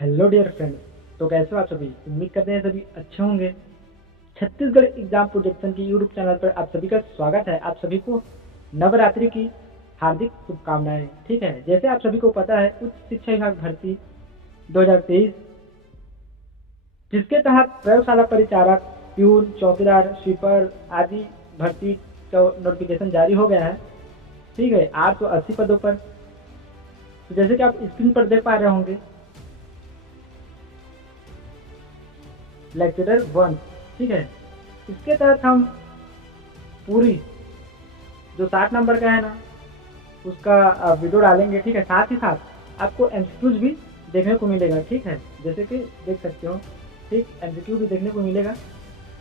Hello dear friends. तो कैसे हो आप सभी? उम्मीद करते हैं सभी अच्छे होंगे। छत्तीसगढ़ एग्जाम प्रोजेक्शन की यूट्यूब चैनल पर आप सभी का स्वागत है। आप सभी को नवरात्रि की हार्दिक शुभकामनाएं। ठीक है, जैसे आप सभी को पता है, उच्च शिक्षा विभाग भर्ती 2023, जिसके तहत प्रयोगशाला परिचारक, प्यून, चौकीदार, स्वीपर आदि भर्ती का नोटिफिकेशन जारी हो गया है। ठीक है, 880 पदों पर। तो जैसे कि आप स्क्रीन पर देख पा रहे होंगे, लेक्चरर 1। ठीक है, इसके तहत हम पूरी जो 60 नंबर का है ना, उसका वीडियो डालेंगे। ठीक है, साथ ही साथ आपको एमसीक्यूज भी देखने को मिलेगा। ठीक है, जैसे कि देख सकते हो, ठीक, एमसीक्यू भी देखने को मिलेगा।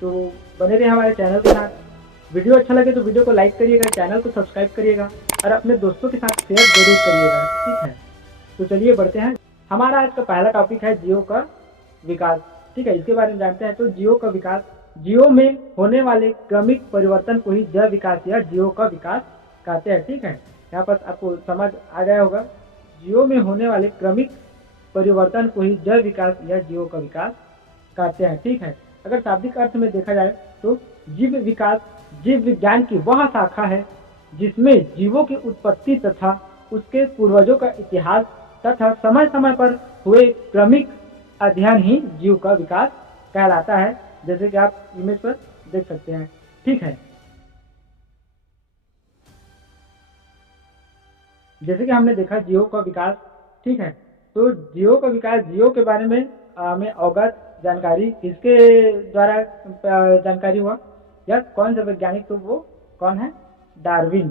तो बने रहे हमारे चैनल के साथ। वीडियो अच्छा लगे तो वीडियो को लाइक करिएगा, चैनल को सब्सक्राइब करिएगा और अपने दोस्तों के साथ शेयर जरूर करिएगा। ठीक है, तो चलिए बढ़ते हैं। हमारा आज का पहला टॉपिक है जियो का विकास। ठीक है, इसके बारे में जानते हैं। तो जियो का विकास, जियो में होने वाले क्रमिक परिवर्तन को ही जैव विकास या जियो का विकास कहते हैं। ठीक है, यहाँ पर आपको समझ आ गया होगा। जियो में होने वाले क्रमिक परिवर्तन को ही जैव विकास या जियो का विकास कहते हैं। ठीक है, अगर शाब्दिक अर्थ में देखा जाए तो जीव विकास जीव विज्ञान की वह शाखा है जिसमें जीवों की उत्पत्ति तथा उसके पूर्वजों का इतिहास तथा समय समय पर हुए क्रमिक अध्ययन ही जीव का विकास कहलाता है। जैसे कि आप इमेज पर देख सकते हैं। ठीक है, जैसे कि हमने देखा जियो का विकास। ठीक है, तो जियो का विकास, जियो के बारे में हमें अवगत जानकारी किसके द्वारा जानकारी हुआ या कौन सा वैज्ञानिक? तो वो कौन है? डार्विन।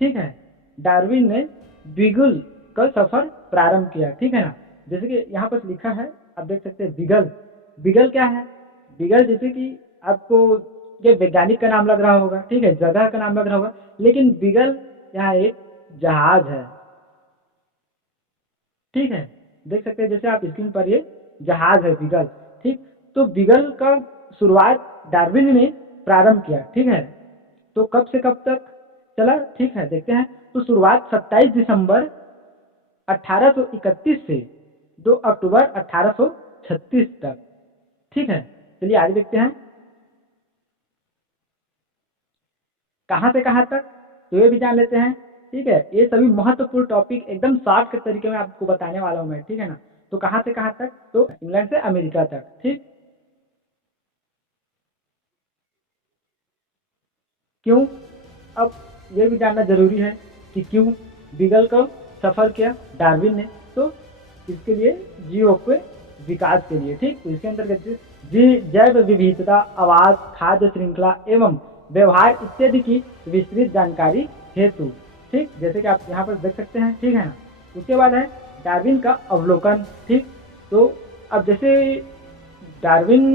ठीक है, डार्विन ने बीगल का सफर प्रारंभ किया। ठीक है ना, जैसे कि यहाँ पर लिखा है, आप देख सकते हैं बीगल। बीगल क्या है? बीगल जैसे कि आपको ये वैज्ञानिक का नाम लग रहा होगा, ठीक है, जगह का नाम लग रहा होगा, लेकिन बीगल यहाँ एक जहाज है। ठीक है, देख सकते हैं जैसे आप स्क्रीन पर, ये जहाज है बीगल। ठीक, तो बीगल का शुरुआत डार्विन ने प्रारंभ किया। ठीक है, तो कब से कब तक चला? ठीक है, देखते हैं। तो शुरुआत 27 दिसंबर 1831 से 2 अक्टूबर 1836 तक। ठीक है, चलिए आगे देखते हैं कहाँ से कहाँ तक, तो ये भी जान लेते हैं। ठीक है, ये सभी महत्वपूर्ण टॉपिक एकदम शॉर्ट के तरीके में आपको बताने वाला हूँ मैं। ठीक है ना, तो कहाँ से कहाँ तक? तो इंग्लैंड से अमेरिका तक। ठीक, क्यों? अब ये भी जानना जरूरी है कि क्यों बीगल का सफर किया डार्विन ने। तो इसके लिए जीव के विकास के लिए। ठीक, तो इसके अंतर्गत जैव विविधता, आवास, खाद्य श्रृंखला एवं व्यवहार इत्यादि की विस्तृत जानकारी हेतु। ठीक, जैसे कि आप यहाँ पर देख सकते हैं। ठीक है ना, उसके बाद है डार्विन का अवलोकन। ठीक, तो अब जैसे डार्विन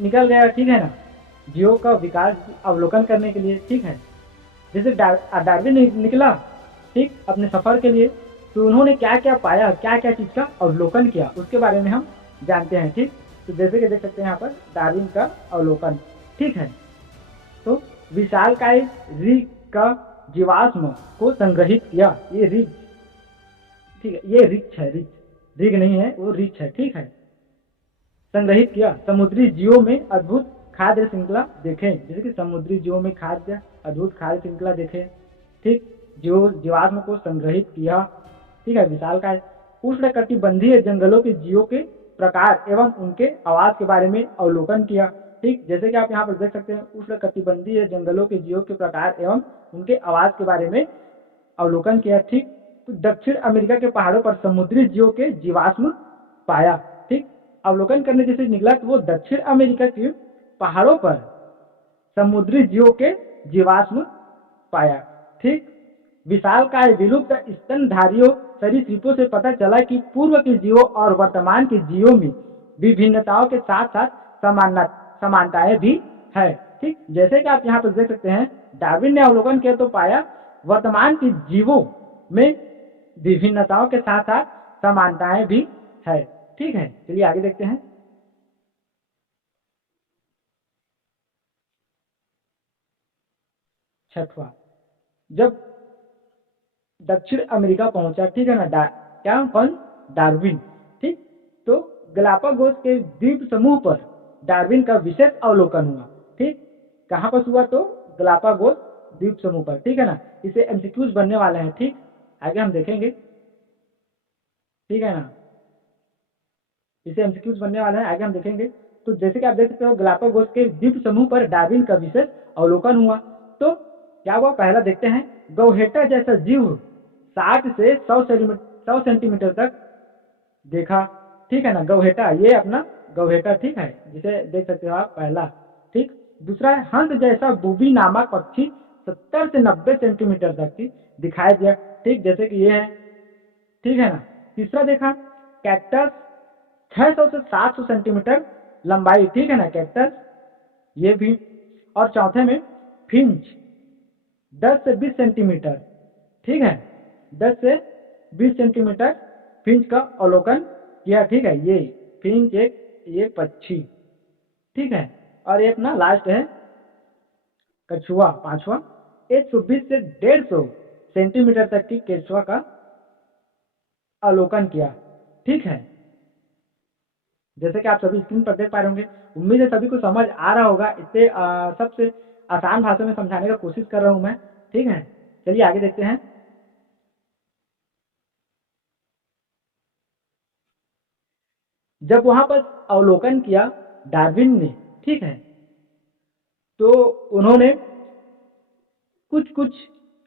निकल गया, ठीक है ना, जियो का विकास अवलोकन करने के लिए। ठीक है, जैसे डार्विन निकला, ठीक, अपने सफर के लिए, तो उन्होंने क्या क्या पाया, क्या क्या चीज का अवलोकन किया, उसके बारे में हम जानते हैं। ठीक, तो जैसे कि देख सकते हैं यहाँ पर डार्विन का अवलोकन। ठीक है, तो विशालकाय रिग का जीवाश्म को संग्रहित किया। ये रिग, ठीक है, ये रिच है, रिच, रिग नहीं है, वो रिच है। ठीक है, संग्रहित किया। समुद्री जीवों में अद्भुत खाद्य श्रृंखला देखें, जैसे कि समुद्री जीवों में अद्भुत खाद्य श्रृंखला देखें। ठीक, जीवाश्म को संग्रहित किया। ठीक है, विशालकाय उष्ण कटिबंधीय जंगलों के जीवों के प्रकार एवं उनके आवास के बारे में अवलोकन किया। ठीक, जैसे कि आप यहाँ पर देख सकते हैं, उष्ण कटिबंधीय जंगलों के जीवों के प्रकार एवं उनके आवास के बारे में अवलोकन किया। ठीक, तो दक्षिण अमेरिका के पहाड़ों पर समुद्री जीवों के जीवाश्म पाया। ठीक, अवलोकन करने जैसे निकला तो वो दक्षिण अमेरिका के पहाड़ों पर समुद्री जीवों के जीवाश्म पाया। ठीक, विशालकाय विलुप्त स्तनधारियों सरीसृपों से पता चला कि पूर्व के जीवों और वर्तमान के जीवों में विभिन्नताओं के साथ साथ समानताएं भी है। ठीक, जैसे कि आप यहाँ पर देख सकते हैं, डार्विन ने अवलोकन किया तो पाया वर्तमान के जीवों में विभिन्नताओं के साथ साथ समानताएं भी है। ठीक है, चलिए आगे देखते हैं। छठवां, जब दक्षिण अमेरिका पहुंचा, ठीक है ना, क्या कौन? डार्विन। ठीक, तो गलापागोस के द्वीप समूह पर डार्विन का विशेष अवलोकन हुआ। ठीक, कहाँ पर हुआ? तो गलापागोस द्वीप समूह पर। ठीक है ना, इसे एमसीक्यूज बनने वाले हैं। ठीक, आगे हम देखेंगे। ठीक है ना, इसे एमसीक्यूज बनने वाला है, आगे हम देखेंगे। तो जैसे कि आप देख सकते हो, गलापागोस के द्वीप समूह पर डार्विन का विशेष अवलोकन हुआ। तो क्या हुआ? पहला देखते हैं। गौहेटा जैसा जीव 60 से 100 सेंटीमीटर तक देखा। ठीक है ना, गौहेटा, ये अपना गौहेटा, ठीक है, जिसे देख सकते हो आप, पहला। ठीक, दूसरा है हंस जैसा बूबी नामक पक्षी 70 से 90 सेंटीमीटर तक की दिखाई दिया। ठीक, जैसे कि ये है। ठीक है ना, तीसरा देखा कैक्टस 600 से 700 सेंटीमीटर लंबाई। ठीक है ना, कैक्टस, ये भी। और चौथे में फिंच 10 से 20 सेंटीमीटर। ठीक है, 10 से 20 सेंटीमीटर फिंच का अवलोकन किया। ठीक है, ये फिंच एक ये पक्षी। ठीक है, और ये अपना लास्ट है कछुआ, पांचवा, 120 से 150 सेंटीमीटर तक की केचुआ का अवलोकन किया। ठीक है, जैसे कि आप सभी स्क्रीन पर देख पा रहे होंगे, उम्मीद है सभी को समझ आ रहा होगा। इसे सबसे आसान भाषा में समझाने का कोशिश कर रहा हूं मैं। ठीक है, चलिए आगे देखते हैं। जब वहां पर अवलोकन किया डार्विन ने, ठीक है, तो उन्होंने कुछ कुछ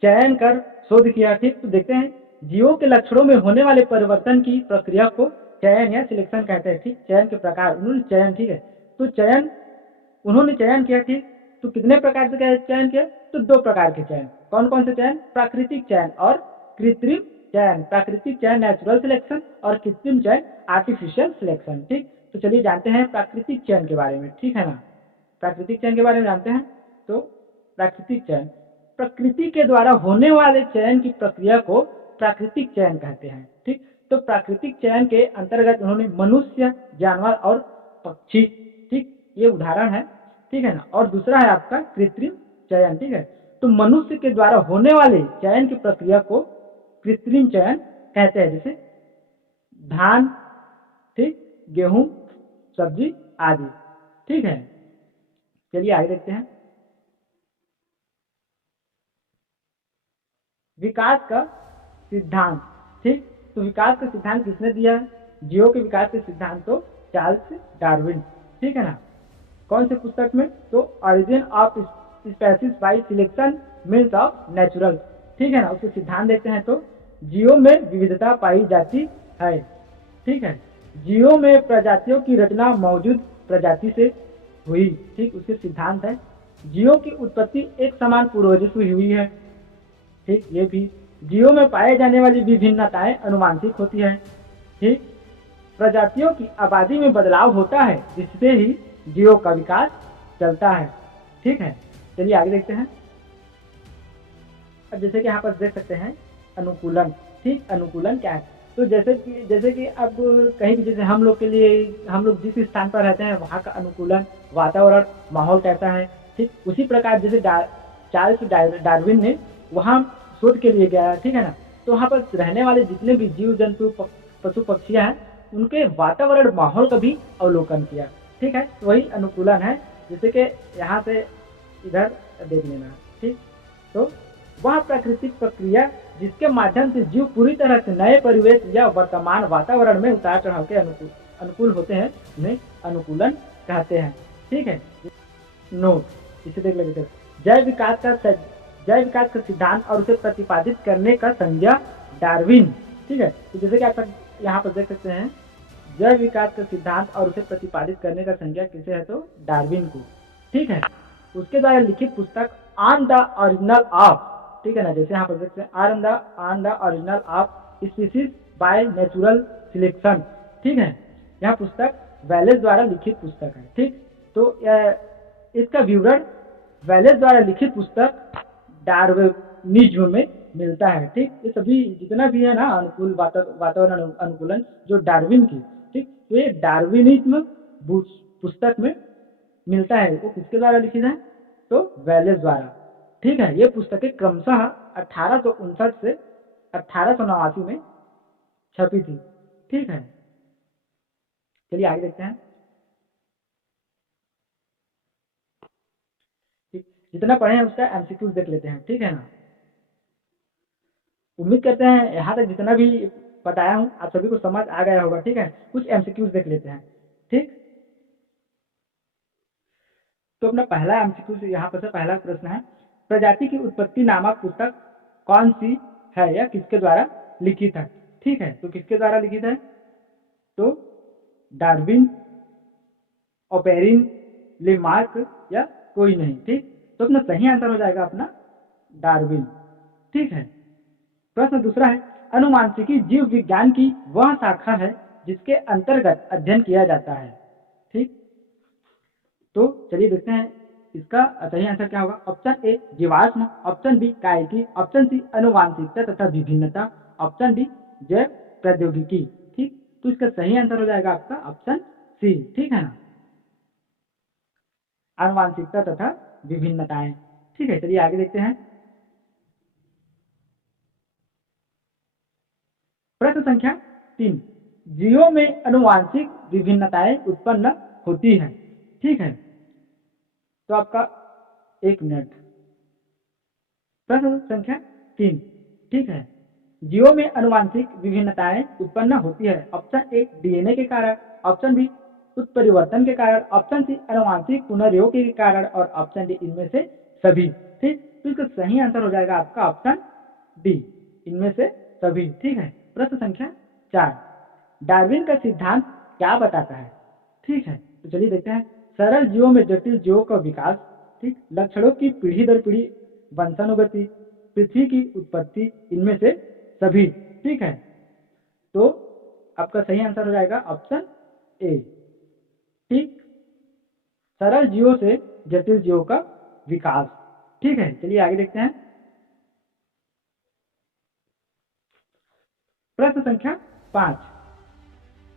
चयन कर शोध किया। ठीक, तो देखते हैं जीवों के लक्षणों में होने वाले परिवर्तन की प्रक्रिया को चयन या सिलेक्शन कहते हैं। ठीक, चयन के प्रकार, उन्होंने चयन, ठीक है, तो चयन उन्होंने चयन किया। ठीक, तो कितने प्रकार से चयन किया? तो 2 प्रकार के चयन। कौन कौन से चयन? प्राकृतिक चयन और कृत्रिम चयन। प्राकृतिक चयन नेचुरल सिलेक्शन और कृत्रिम चयन आर्टिफिशियल सिलेक्शन। ठीक, तो चलिए जानते हैं प्राकृतिक चयन के बारे में। ठीक है ना, प्राकृतिक चयन के बारे में जानते हैं। तो प्राकृतिक चयन, प्रकृति के द्वारा होने वाले चयन की प्रक्रिया को प्राकृतिक चयन कहते हैं। ठीक, तो प्राकृतिक चयन के अंतर्गत उन्होंने मनुष्य, जानवर और पक्षी, ठीक, ये उदाहरण है। ठीक है ना, और दूसरा है आपका कृत्रिम चयन। ठीक है, तो मनुष्य के द्वारा होने वाले चयन की प्रक्रिया को कृत्रिम चयन कहते हैं, जैसे धान, ठीक, गेहूं, सब्जी आदि। ठीक है, चलिए आगे देखते हैं। विकास का सिद्धांत। ठीक, तो विकास का सिद्धांत किसने दिया है? जीवों के विकास के सिद्धांत तो चार्ल्स डार्विन। ठीक है ना, कौन से पुस्तक में? तो origin of species by selection means of natural. ठीक है ना, उसके सिद्धांत देखते हैं। तो जीवों में विविधता पाई जाती है। ठीक है, जीवों में प्रजातियों की रचना मौजूद प्रजाति से हुई। ठीक, उसके सिद्धांत है जीवों की उत्पत्ति एक समान पूर्वजों से हुई है। ठीक, ये भी। जीवों में पाए जाने वाली विभिन्नताएं अनुवांशिक होती है। ठीक, प्रजातियों की आबादी में बदलाव होता है, जिससे ही जीवों का विकास चलता है। ठीक है, चलिए आगे देखते हैं। अब जैसे कि यहाँ पर देख सकते हैं अनुकूलन। ठीक, अनुकूलन क्या है? तो जैसे कि अब कहीं भी, जैसे हम लोग के लिए, हम लोग जिस स्थान पर रहते हैं वहाँ का अनुकूलन, वातावरण, माहौल कैसा है। ठीक, उसी प्रकार जैसे चार्ल्स डार्विन ने वहाँ शोध के लिए गया। ठीक है ना, तो वहाँ पर रहने वाले जितने भी जीव जंतु, पशु पक्षियाँ हैं, उनके वातावरण, माहौल का भी अवलोकन किया। ठीक है, वही अनुकूलन है, जैसे कि यहाँ से इधर देख लेना। ठीक, तो वह प्राकृतिक प्रक्रिया जिसके माध्यम से जीव पूरी तरह से नए परिवेश या वर्तमान वातावरण में उतार चढ़ाव के अनुकूल होते हैं, उन्हें अनुकूलन कहते हैं। ठीक है, नोट, इसे देख लेते। जैव विकास का सिद्धांत और उसे प्रतिपादित करने का संज्ञा डार्विन। ठीक है, तो जैसे कि आप यहाँ पर देख सकते हैं, जैव विकास का सिद्धांत और उसे प्रतिपादित करने का संज्ञा किसे है? तो डार्विन को। ठीक है, उसके द्वारा लिखित पुस्तक ऑन द ओरिजिनल ऑफ, ठीक है ना, जैसे यहाँ पर देखते हैं on the original of species by natural selection. ठीक है, यह पुस्तक वेलेस द्वारा लिखित पुस्तक है। ठीक, तो इसका विवरण वेलेस द्वारा लिखित पुस्तक डार्विनिज्म में मिलता है। ठीक, ये सभी जितना भी है ना अनुकूल वातावरण अनुकूलन जो डार्विन की, ठीक, तो ये डार्विनिज्म पुस्तक में मिलता है। वो किसके द्वारा लिखित है? तो वेलेस द्वारा। ठीक है, ये पुस्तकें क्रमशः 1859 से 1889 में छपी थी। ठीक है, चलिए आगे देखते हैं। ठीक, जितना पढ़े हैं उसका एमसीक्यूज देख लेते हैं, ठीक है ना। उम्मीद करते हैं यहाँ तक जितना भी बताया हूँ आप सभी को समझ आ गया होगा, ठीक है। कुछ एमसीक्यूज देख लेते हैं, ठीक। तो अपना पहला एमसीक्यू यहाँ पर से पहला प्रश्न है, प्रजाति की उत्पत्ति नामक पुस्तक कौन सी है या किसके द्वारा लिखित है, ठीक है। तो किसके द्वारा लिखित है, तो डार्विन, ओपेरिन, लेमार्क या कोई नहीं, ठीक। तो अपना सही आंसर हो जाएगा अपना डार्विन, ठीक है। प्रश्न दूसरा है, अनुवांशिकी जीव विज्ञान की वह शाखा है जिसके अंतर्गत अध्ययन किया जाता है, ठीक। तो चलिए देखते हैं इसका सही आंसर क्या होगा। ऑप्शन ए जीवाश्म, ऑप्शन बी कायिकी, ऑप्शन सी अनुवांशिकता तथा विभिन्नता, ऑप्शन डी जैव प्रौद्योगिकी, ठीक। तो इसका सही आंसर हो जाएगा आपका ऑप्शन सी, ठीक है ना, अनुवांशिकता तथा विभिन्नताएं, ठीक है। चलिए आगे देखते हैं। प्रश्न संख्या 3, जीवों में अनुवांशिक विभिन्नताएं उत्पन्न होती हैं, ठीक है। तो आपका 1 मिनट। प्रश्न संख्या 3, ठीक है, जीवों में अनुवांशिक विभिन्नताएं उत्पन्न होती है। ऑप्शन ए डीएनए के कारण, ऑप्शन बी उत्परिवर्तन के कारण, ऑप्शन सी अनुवांशिक पुनर्योग के कारण और ऑप्शन डी इनमें से सभी, ठीक। तो इसका सही आंसर हो जाएगा आपका ऑप्शन डी, इनमें से सभी, ठीक है। प्रश्न संख्या 4, डार्विन का सिद्धांत क्या बताता है, ठीक है। तो चलिए देखते हैं। सरल जीवों में जटिल जीवों का विकास, ठीक, लक्षणों की पीढ़ी दर पीढ़ी वंशानुगति, पृथ्वी की उत्पत्ति, इनमें से सभी, ठीक है। तो आपका सही आंसर हो जाएगा ऑप्शन ए, ठीक, सरल जीवों से जटिल जीवों का विकास, ठीक है। चलिए आगे देखते हैं। प्रश्न संख्या 5,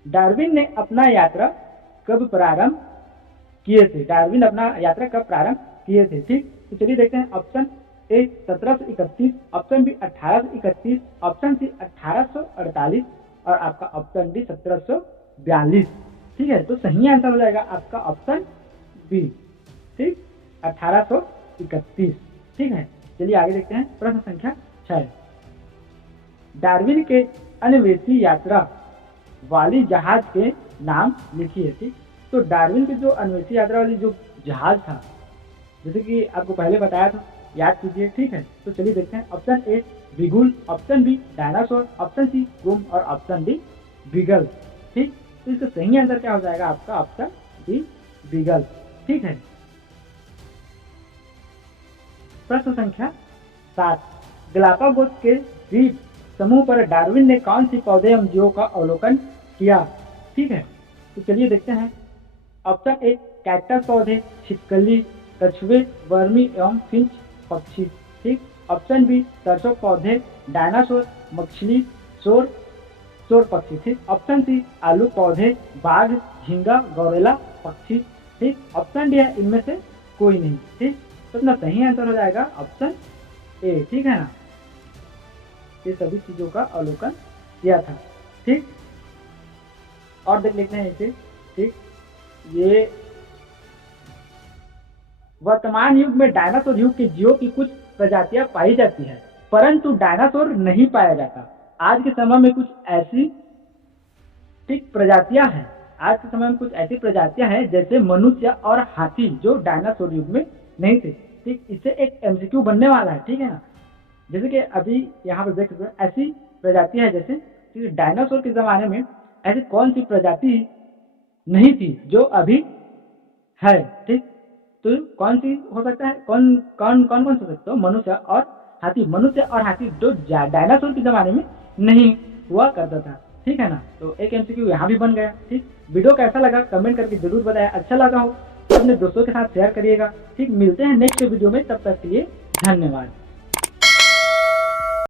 डार्विन ने अपना यात्रा कब प्रारंभ किए थे, डार्विन अपना यात्रा कब प्रारंभ किए थे, ठीक। तो चलिए देखते हैं। Option A 1731, option B 1831, option C 1848 और आपका ऑप्शन डी 1742, ठीक है। तो सही आंसर हो जाएगा आपका ऑप्शन बी, ठीक, 1831, ठीक है। चलिए आगे देखते हैं। प्रश्न संख्या 6, डार्विन के अन्वेषी यात्रा वाली जहाज के नाम लिखिए, ठीक। तो डार्विन के जो अन्वेषी यात्रा वाली जो जहाज था, जैसे कि आपको पहले बताया था, याद कीजिए, ठीक है। तो चलिए देखते हैं। Option A bugle, option B dinosaur, option C क्रूम और ऑप्शन डी बीगल, ठीक। तो इसका सही आंसर क्या हो जाएगा आपका ऑप्शन डी बीगल, ठीक है। प्रश्न संख्या 7, गलापागोस के द्वीप समूह पर डार्विन ने कौन सी पौधे एवं जीवों का अवलोकन किया, ठीक है। तो चलिए देखते हैं। ऑप्शन ए कैक्टस पौधे, छिपकली, कछुए, वर्मी एवं फिंच पक्षी, ठीक। ऑप्शन बी सरसों पौधे, डायनासोर, मछली, शोर पक्षी, ठीक। ऑप्शन सी आलू पौधे, बाघ, झींगा, गौरेला पक्षी, ठीक। ऑप्शन डी है इनमें से कोई नहीं, ठीक। तो अपना सही आंसर हो जाएगा ऑप्शन ए, ठीक है ना, ये सभी चीजों का अवलोकन किया था, ठीक। और देख लेते हैं इसे, ठीक। ये वर्तमान युग में डायनासोर युग के जीवों की कुछ प्रजातियां पाई जाती है, परंतु डायनासोर नहीं पाया जाता। आज के समय में कुछ ऐसी ठीक प्रजातियां हैं, आज के समय में कुछ ऐसी प्रजातियां हैं जैसे मनुष्य और हाथी जो डायनासोर युग में नहीं थे, ठीक। इससे एक एमसीक्यू बनने वाला है, ठीक है ना। जैसे कि अभी यहाँ पर देख सकते हैं, ऐसी प्रजातियां है जैसे डायनासोर के जमाने में ऐसी कौन सी प्रजाति नहीं थी जो अभी है, ठीक। तो कौन सी हो सकता है, कौन कौन हो सकता है, मनुष्य और हाथी, मनुष्य और हाथी जो डायनासोर के जमाने में नहीं हुआ करता था, ठीक है ना। तो एक एमसीक्यू यहाँ भी बन गया, ठीक। वीडियो कैसा लगा कमेंट करके जरूर बताया, अच्छा लगा हो तो अपने दोस्तों के साथ शेयर करिएगा, ठीक। मिलते हैं नेक्स्ट वीडियो में, तब तक के लिए धन्यवाद।